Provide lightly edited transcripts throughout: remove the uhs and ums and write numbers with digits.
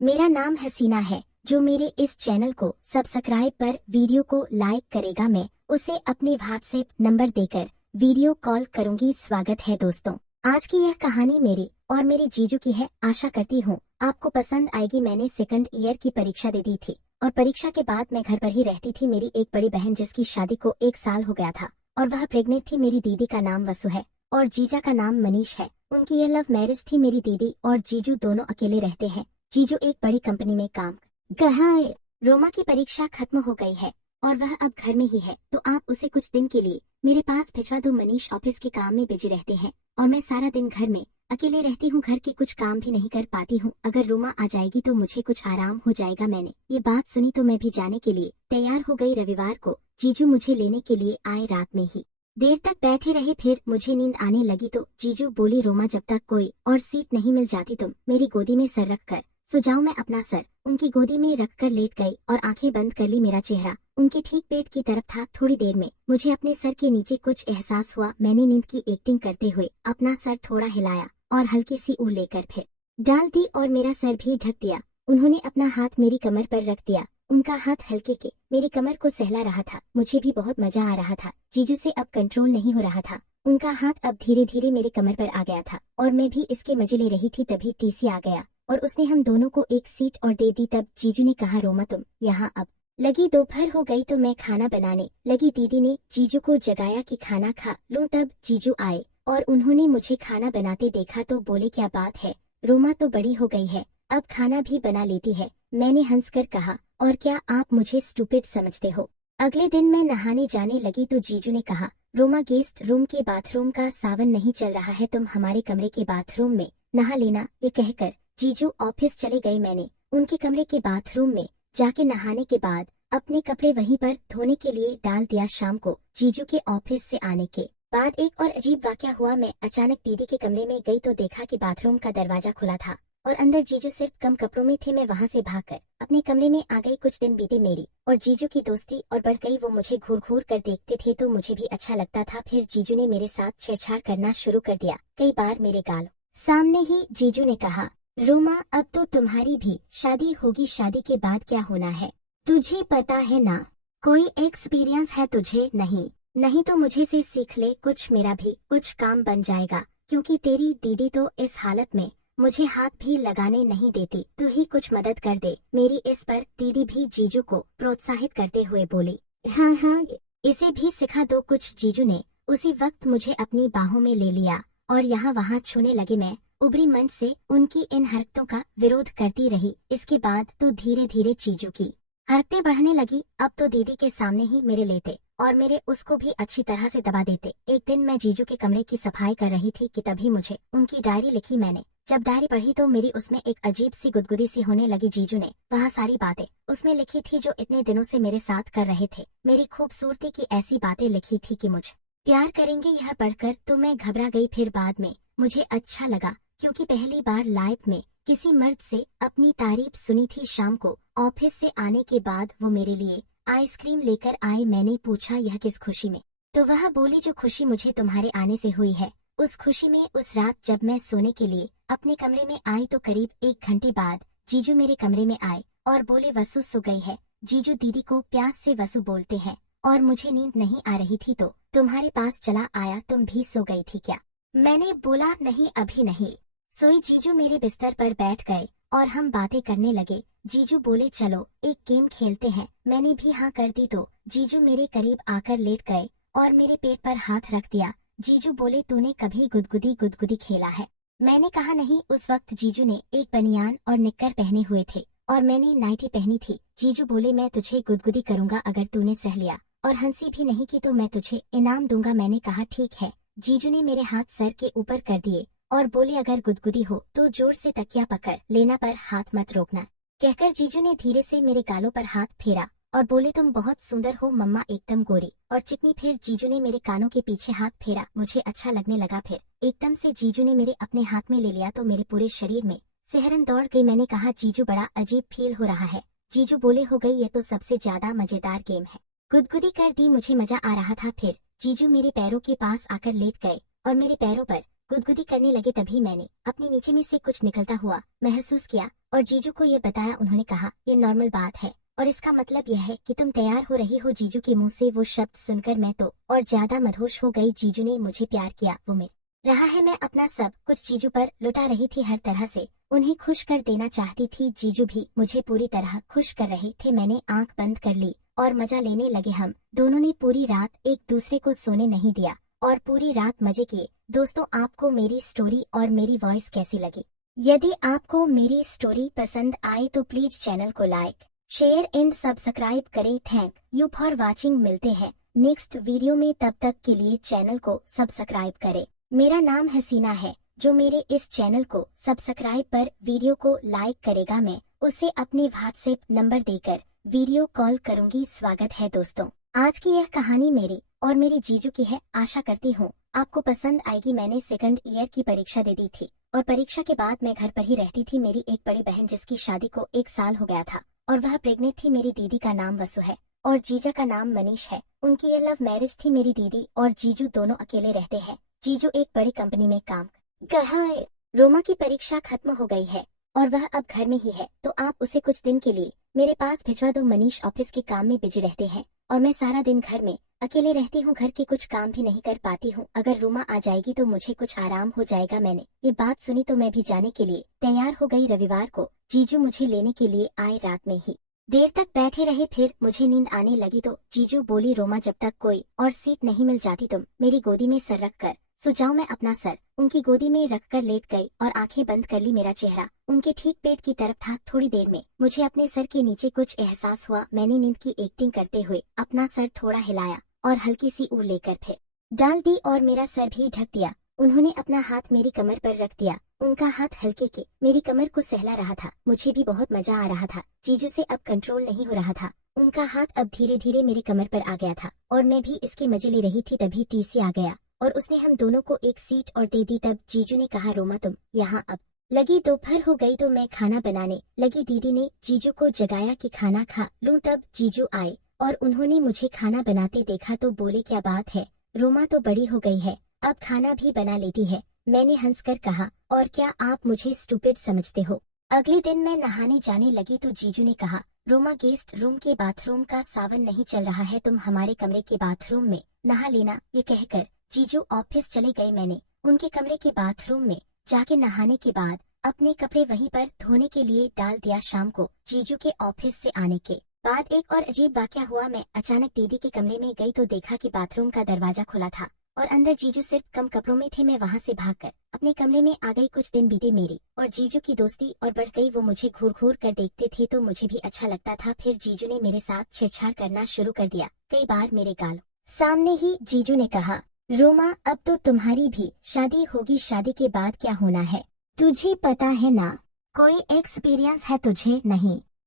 मेरा नाम हसीना है। जो मेरे इस चैनल को सब्सक्राइब पर वीडियो को लाइक करेगा, मैं उसे अपने व्हाट्सएप नंबर देकर वीडियो कॉल करूंगी। स्वागत है दोस्तों। आज की यह कहानी मेरी और मेरे जीजू की है। आशा करती हूँ आपको पसंद आएगी। मैंने सेकंड ईयर की परीक्षा दे दी थी और परीक्षा के बाद मैं घर पर ही रहती थी। मेरी एक बड़ी बहन जिसकी शादी को 1 साल हो गया था और वह प्रेग्नेंट थी। मेरी दीदी का नाम वसु है और जीजा का नाम मनीष है। उनकी ये लव मैरिज थी। मेरी दीदी और जीजू दोनों अकेले रहते हैं। जीजू एक बड़ी कंपनी में काम कर रहा है। रोमा की परीक्षा खत्म हो गई है और वह अब घर में ही है, तो आप उसे कुछ दिन के लिए मेरे पास भिजवा दो। मनीष ऑफिस के काम में बिजी रहते हैं और मैं सारा दिन घर में अकेले रहती हूँ। घर के कुछ काम भी नहीं कर पाती हूँ। अगर रोमा आ जाएगी तो मुझे कुछ आराम हो जाएगा। मैंने ये बात सुनी तो मैं भी जाने के लिए तैयार हो गई। रविवार को जीजू मुझे लेने के लिए आए। रात में ही देर तक बैठे रहे, फिर मुझे नींद आने लगी तो जीजू बोली, रोमा जब तक कोई और सीट नहीं मिल जाती तुम मेरी गोदी में सर रख कर सो जाओ। मैं अपना सर उनकी गोदी में रखकर लेट गई और आंखें बंद कर ली। मेरा चेहरा उनके ठीक पेट की तरफ था। थोड़ी देर में मुझे अपने सर के नीचे कुछ एहसास हुआ। मैंने नींद की एक्टिंग करते हुए अपना सर थोड़ा हिलाया और हल्की सी ऊर लेकर फिर डाल दी और मेरा सर भी ढक दिया। उन्होंने अपना हाथ मेरी कमर पर रख दिया। उनका हाथ हल्के के मेरी कमर को सहला रहा था। मुझे भी बहुत मजा आ रहा था। जीजू से अब कंट्रोल नहीं हो रहा था। उनका हाथ अब धीरे धीरे मेरे कमर पर आ गया था और मैं भी इसके मजे ले रही थी। तभी टीसी आ गया और उसने हम दोनों को एक सीट और दे दी। तब जीजू ने कहा, रोमा तुम यहाँ अब लगी। दोपहर हो गई तो मैं खाना बनाने लगी। दीदी ने जीजू को जगाया कि खाना खा लूं। तब जीजू आए और उन्होंने मुझे खाना बनाते देखा तो बोले, क्या बात है, रोमा तो बड़ी हो गई है, अब खाना भी बना लेती है। मैंने हंसकर कहा, और क्या आप मुझे स्टूपिड समझते हो। अगले दिन मैं नहाने जाने लगी तो जीजू ने कहा, रोमा गेस्ट रूम के बाथरूम का सावन नहीं चल रहा है, तुम हमारे कमरे के बाथरूम में नहा लेना। ये कहकर जीजू ऑफिस चले गए। मैंने उनके कमरे के बाथरूम में जाके नहाने के बाद अपने कपड़े वहीं पर धोने के लिए डाल दिया। शाम को जीजू के ऑफिस से आने के बाद एक और अजीब वाकया हुआ। मैं अचानक दीदी के कमरे में गई तो देखा कि बाथरूम का दरवाजा खुला था और अंदर जीजू सिर्फ कम कपड़ों में थे। मैं वहां से भागकर अपने कमरे में आ गई। कुछ दिन बीते, मेरी और जीजू की दोस्ती और बढ़ गई। वो मुझे घूर घूर कर देखते थे तो मुझे भी अच्छा लगता था। फिर जीजू ने मेरे साथ छेड़छाड़ करना शुरू कर दिया। कई बार मेरे गाल सामने ही जीजू ने कहा, रोमा अब तो तुम्हारी भी शादी होगी, शादी के बाद क्या होना है तुझे पता है ना। कोई एक्सपीरियंस है तुझे? नहीं नहीं तो मुझे से सीख ले कुछ, मेरा भी कुछ काम बन जाएगा। क्योंकि तेरी दीदी तो इस हालत में मुझे हाथ भी लगाने नहीं देती। तू ही कुछ मदद कर दे मेरी। इस पर दीदी भी जीजू को प्रोत्साहित करते हुए बोली, हाँ हाँ इसे भी सिखा दो कुछ। जीजू ने उसी वक्त मुझे अपनी बाहों में ले लिया और यहाँ वहाँ छूने लगे। मैं उबरी मन से उनकी इन हरकतों का विरोध करती रही। इसके बाद तो धीरे धीरे जीजू की हरकतें बढ़ने लगी। अब तो दीदी के सामने ही मेरे लेते और मेरे उसको भी अच्छी तरह से दबा देते। एक दिन मैं जीजू के कमरे की सफाई कर रही थी कि तभी मुझे उनकी डायरी लिखी। मैंने जब डायरी पढ़ी तो मेरी उसमें एक अजीब सी गुदगुदी सी होने लगी। जीजू ने वह सारी बातें उसमें लिखी थी जो इतने दिनों से मेरे साथ कर रहे थे। मेरी खूबसूरती की ऐसी बातें लिखी थी कि मुझे प्यार करेंगे। यह पढ़कर तो मैं घबरा गई। फिर बाद में मुझे अच्छा लगा क्योंकि पहली बार लाइफ में किसी मर्द से अपनी तारीफ सुनी थी। शाम को ऑफिस से आने के बाद वो मेरे लिए आइसक्रीम लेकर आए। मैंने पूछा, यह किस खुशी में? तो वह बोली, जो खुशी मुझे तुम्हारे आने से हुई है उस खुशी में। उस रात जब मैं सोने के लिए अपने कमरे में आई तो करीब 1 घंटे बाद जीजू मेरे कमरे में आए और बोले, वसु सो गई है। जीजू दीदी को प्यास से वसु बोलते हैं और मुझे नींद नहीं आ रही थी तो तुम्हारे पास चला आया। तुम भी सो गई थी क्या? मैंने बोला, नहीं अभी नहीं सोई। जीजू मेरे बिस्तर पर बैठ गए और हम बातें करने लगे। जीजू बोले, चलो एक गेम खेलते हैं। मैंने भी हाँ कर दी तो जीजू मेरे करीब आकर लेट गए और मेरे पेट पर हाथ रख दिया। जीजू बोले, तूने कभी गुदगुदी गुदगुदी खेला है? मैंने कहा नहीं। उस वक्त जीजू ने एक बनियान और निक्कर पहने हुए थे और मैंने नाइटी पहनी थी। जीजू बोले, मैं तुझे गुदगुदी करूंगा अगर तूने सह लिया और हंसी भी नहीं की तो मैं तुझे इनाम दूंगा। मैंने कहा ठीक है। जीजू ने मेरे हाथ सर के ऊपर कर दिए और बोले, अगर गुदगुदी हो तो जोर से तकिया पकड़ लेना पर हाथ मत रोकना। कहकर जीजू ने धीरे से मेरे गालों पर हाथ फेरा और बोले, तुम बहुत सुंदर हो मम्मा, एकदम गोरी और चिकनी। फिर जीजू ने मेरे कानों के पीछे हाथ फेरा। मुझे अच्छा लगने लगा। फिर एकदम से जीजू ने मेरे अपने हाथ में ले लिया तो मेरे पूरे शरीर में सिहरन दौड़ गई। मैंने कहा, जीजू बड़ा अजीब फील हो रहा है। जीजू बोले, हो गई, ये तो सबसे ज्यादा मजेदार गेम है। गुदगुदी कर दी। मुझे मजा आ रहा था। फिर जीजू मेरे पैरों के पास आकर लेट गए और मेरे पैरों पर गुदगुदी करने लगे तभी मैंने अपने नीचे में से कुछ निकलता हुआ महसूस किया और जीजू को ये बताया। उन्होंने कहा, ये नॉर्मल बात है और इसका मतलब यह है कि तुम तैयार हो रही हो। जीजू के मुंह से वो शब्द सुनकर मैं तो और ज्यादा मदहोश हो गई। जीजू ने मुझे प्यार किया, वो मेरे रहा है। मैं अपना सब कुछ जीजू पर लुटा रही थी, हर तरह से उन्हें खुश कर देना चाहती थी। जीजू भी मुझे पूरी तरह खुश कर रहे थे। मैंने आंख बंद कर ली और मजा लेने लगे। हम दोनों ने पूरी रात एक दूसरे को सोने नहीं दिया और पूरी रात मजे किए। दोस्तों, आपको मेरी स्टोरी और मेरी वॉइस कैसी लगी? यदि आपको मेरी स्टोरी पसंद आए तो प्लीज चैनल को लाइक, शेयर एंड सब्सक्राइब करें। Thank you for watching. मिलते हैं नेक्स्ट वीडियो में, तब तक के लिए चैनल को सब्सक्राइब करें। मेरा नाम हसीना है। जो मेरे इस चैनल को सब्सक्राइब पर वीडियो को लाइक करेगा, मैं उसे अपने व्हाट्सएप नंबर देकर वीडियो कॉल करूंगी। स्वागत है दोस्तों। आज की यह कहानी मेरी और मेरे जीजू की है। आशा करती हूँ आपको पसंद आएगी। मैंने सेकंड ईयर की परीक्षा दे दी थी और परीक्षा के बाद मैं घर पर ही रहती थी। मेरी एक बड़ी बहन जिसकी शादी को 1 साल हो गया था और वह प्रेग्नेंट थी। मेरी दीदी का नाम वसु है और जीजा का नाम मनीष है। उनकी ये लव मैरिज थी। मेरी दीदी और जीजू दोनों अकेले रहते हैं। जीजू एक बड़ी कंपनी में काम कर रहा है। रोमा की परीक्षा खत्म हो गई है और वह अब घर में ही है, तो आप उसे कुछ दिन के लिए मेरे पास भिजवा दो। मनीष ऑफिस के काम में बिजी रहते हैं और मैं सारा दिन घर में अकेले रहती हूँ। घर के कुछ काम भी नहीं कर पाती हूँ। अगर रोमा आ जाएगी तो मुझे कुछ आराम हो जाएगा। मैंने ये बात सुनी तो मैं भी जाने के लिए तैयार हो गई। रविवार को जीजू मुझे लेने के लिए आए। रात में ही देर तक बैठे रहे, फिर मुझे नींद आने लगी तो जीजू बोली, रोमा जब तक कोई और सीट नहीं मिल जाती तुम मेरी गोदी में सर रख कर सो जाओ। मैं अपना सर उनकी गोदी में रखकर लेट गई और आंखें बंद कर ली। मेरा चेहरा उनके ठीक पेट की तरफ था। थोड़ी देर में मुझे अपने सर के नीचे कुछ एहसास हुआ। मैंने नींद की एक्टिंग करते हुए अपना सर थोड़ा हिलाया और हल्की सी ऊर लेकर फिर डाल दी और मेरा सर भी ढक दिया। उन्होंने अपना हाथ मेरी कमर पर रख दिया। उनका हाथ हल्के के मेरी कमर को सहला रहा था। मुझे भी बहुत मजा आ रहा था। जीजू से अब कंट्रोल नहीं हो रहा था। उनका हाथ अब धीरे धीरे मेरी कमर पर आ गया था और मैं भी इसके मजे ले रही थी। तभी टीसी आ गया और उसने हम दोनों को एक सीट और दे दी। तब जीजू ने कहा, रोमा तुम यहाँ अब लगी। दोपहर हो गई तो मैं खाना बनाने लगी। दीदी ने जीजू को जगाया कि खाना खा लूं। तब जीजू आए और उन्होंने मुझे खाना बनाते देखा तो बोले, क्या बात है, रोमा तो बड़ी हो गई है, अब खाना भी बना लेती है। मैंने हंसकर कहा, और क्या आप मुझे स्टूपिड समझते हो? अगले दिन मैं नहाने जाने लगी तो जीजू ने कहा, रोमा गेस्ट रूम के बाथरूम का सावन नहीं चल रहा है, तुम हमारे कमरे के बाथरूम में नहा लेना। ये कहकर जीजू ऑफिस चले गए। मैंने उनके कमरे के बाथरूम में जाके नहाने के बाद अपने कपड़े वहीं पर धोने के लिए डाल दिया। शाम को जीजू के ऑफिस से आने के बाद एक और अजीब वाकया हुआ। मैं अचानक दीदी के कमरे में गई तो देखा कि बाथरूम का दरवाजा खुला था और अंदर जीजू सिर्फ कम कपड़ों में थे। मैं वहां से भागकर अपने कमरे में आ गई। कुछ दिन बीते, मेरी और जीजू की दोस्ती और बढ़ गई। वो मुझे घूर घूर कर देखते थे तो मुझे भी अच्छा लगता था। फिर जीजू ने मेरे साथ छेड़छाड़ करना शुरू कर दिया। कई बार मेरे गाल सामने ही जीजू ने कहा, रोमा अब तो तुम्हारी भी शादी होगी, शादी के बाद क्या होना है तुझे पता है ना? कोई एक्सपीरियंस है तुझे?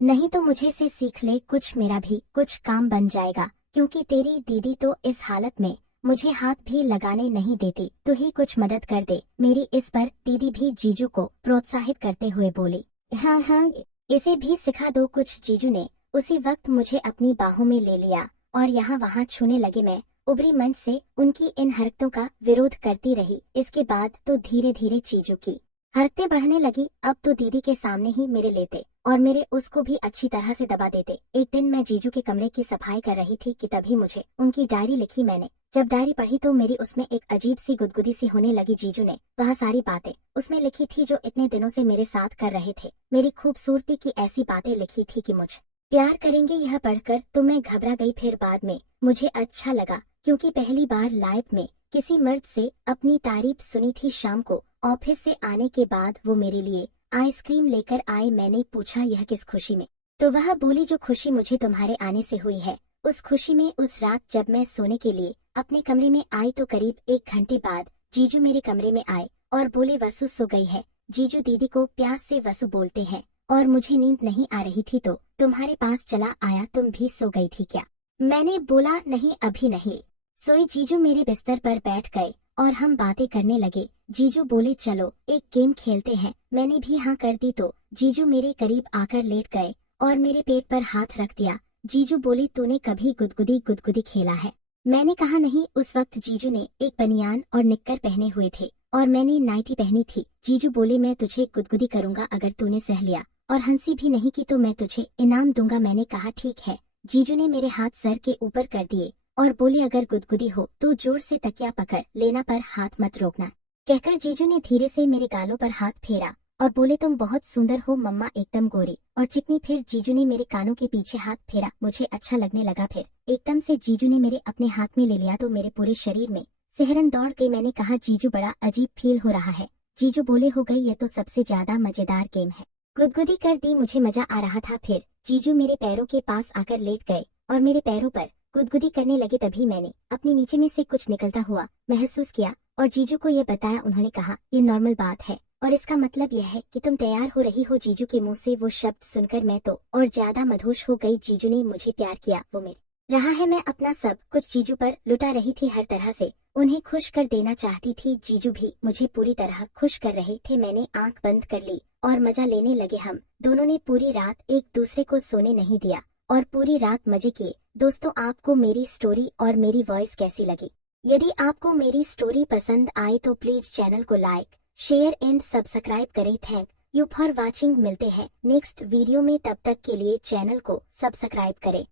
नहीं तो मुझे से सीख ले कुछ, मेरा भी कुछ काम बन जाएगा। क्योंकि तेरी दीदी तो इस हालत में मुझे हाथ भी लगाने नहीं देती, तू ही कुछ मदद कर दे मेरी। इस पर दीदी भी जीजू को प्रोत्साहित करते हुए बोली, हाँ, इसे भी सिखा दो कुछ। जीजू ने उसी वक्त मुझे अपनी बाहों में ले लिया और यहाँ वहाँ छूने लगे। मैं उबरी मन से उनकी इन हरकतों का विरोध करती रही। इसके बाद तो धीरे धीरे जीजू की हरकतें बढ़ने लगी। अब तो दीदी के सामने ही मेरे लेते और मेरे उसको भी अच्छी तरह से दबा देते। एक दिन मैं जीजू के कमरे की सफाई कर रही थी कि तभी मुझे उनकी डायरी लिखी। मैंने जब डायरी पढ़ी तो मेरी उसमें एक अजीब सी गुदगुदी सी होने लगी। जीजू ने वह सारी बातें उसमें लिखी थी जो इतने दिनों से मेरे साथ कर रहे थे। मेरी खूबसूरती की ऐसी बातें लिखी थी कि मुझे प्यार करेंगे। यह पढ़कर तो मैं घबरा गई। फिर बाद में मुझे अच्छा लगा क्योंकि पहली बार लाइफ में किसी मर्द से अपनी तारीफ सुनी थी। शाम को ऑफिस से आने के बाद वो मेरे लिए आइसक्रीम लेकर आए। मैंने पूछा, यह किस खुशी में? तो वह बोली, जो खुशी मुझे तुम्हारे आने से हुई है उस खुशी में। उस रात जब मैं सोने के लिए अपने कमरे में आई तो करीब 1 घंटे बाद जीजू मेरे कमरे में आए और बोले, वसु सो गई है। जीजू दीदी को प्यास से वसु बोलते हैं और मुझे नींद नहीं आ रही थी तो तुम्हारे पास चला आया। तुम भी सो गई थी क्या? मैंने बोला, नहीं अभी नहीं सोई। जीजू मेरे बिस्तर पर बैठ गए और हम बातें करने लगे। जीजू बोले, चलो एक गेम खेलते हैं। मैंने भी हाँ कर दी तो जीजू मेरे करीब आकर लेट गए और मेरे पेट पर हाथ रख दिया। जीजू बोले, तूने कभी गुदगुदी खेला है? मैंने कहा नहीं। उस वक्त जीजू ने एक बनियान और निक्कर पहने हुए थे और मैंने नाइटी पहनी थी। जीजू बोले मैं तुझे गुदगुदी करूंगा अगर तूने सह लिया, और हंसी भी नहीं की तो मैं तुझे इनाम दूंगा। मैंने कहा ठीक है। जीजू ने मेरे हाथ सर के ऊपर कर दिए और बोले अगर गुदगुदी हो तो जोर से तकिया पकड़ लेना पर हाथ मत रोकना। कहकर जीजू ने धीरे से मेरे गालों पर हाथ फेरा और बोले तुम बहुत सुंदर हो मम्मा, एकदम गोरी और चिकनी। फिर जीजू ने मेरे कानों के पीछे हाथ फेरा, मुझे अच्छा लगने लगा। फिर एकदम से जीजू ने मेरे अपने हाथ में ले लिया तो मेरे पूरे शरीर में सिहरन दौड़ गई। मैंने कहा जीजू बड़ा अजीब फील हो रहा है। जीजू बोले हो गई, ये तो सबसे ज्यादा मजेदार गेम है। गुदगुदी कर दी, मुझे मजा आ रहा था। फिर जीजू मेरे पैरों के पास आकर लेट गए और मेरे पैरों पर गुदगुदी करने लगे। तभी मैंने अपने नीचे में से कुछ निकलता हुआ महसूस किया और जीजू को ये बताया। उन्होंने कहा ये नॉर्मल बात है और इसका मतलब यह है कि तुम तैयार हो रही हो। जीजू के मुंह से वो शब्द सुनकर मैं तो और ज्यादा मदहोश हो गई। जीजू ने मुझे प्यार किया, वो मेरे रहा है। मैं अपना सब कुछ जीजू पर लुटा रही थी, हर तरह से उन्हें खुश कर देना चाहती थी। जीजू भी मुझे पूरी तरह खुश कर रहे थे। मैंने आंख बंद कर ली और मजा लेने लगे। हम दोनों ने पूरी रात एक दूसरे को सोने नहीं दिया और पूरी रात मजे किए। दोस्तों, आपको मेरी स्टोरी और मेरी वॉइस कैसी लगी? यदि आपको मेरी स्टोरी पसंद आई तो प्लीज चैनल को लाइक, शेयर एंड सब्सक्राइब करें। Thank you for watching. मिलते हैं नेक्स्ट वीडियो में, तब तक के लिए चैनल को सब्सक्राइब करें।